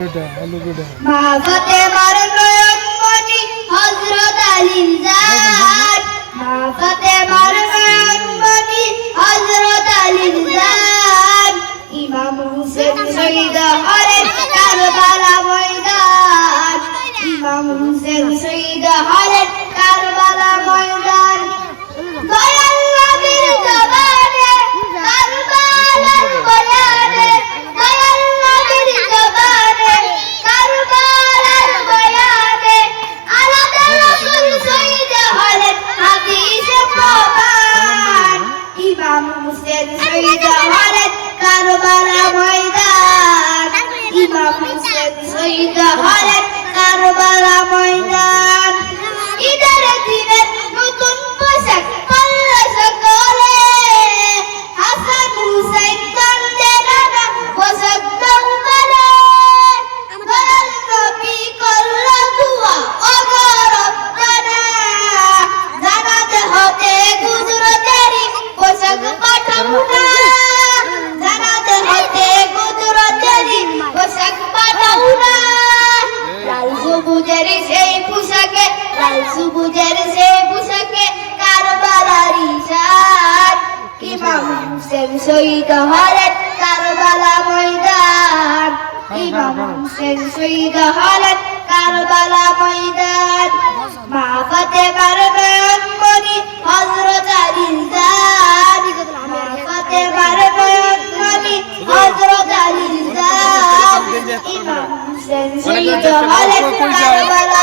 মা ফাতেমার নয়নমণি হযরত আলীর জান মা ফাতেমার নয়নমণি হযরত আলীর জান ইমাম শহীদ হলেন কারবালা ময়দান। ইমাম হুসেন শহীদ হলেন হোসেন শহীদ হলেন কারবালা ময়দান। ইমাম হোসেন শহীদ হলেন কারবালা ময়দান। সেই পোশাকে লাল সবুজের সেই পোশাকে কারবালারি শান ইমাম হুসেন শহীদ হলেন কারবালা ময়দান ইমাম হুসেন শহীদ হলেন কারবালা ময়দান মা জান ইমাম হুসেন শহীদ হলেন কারবালা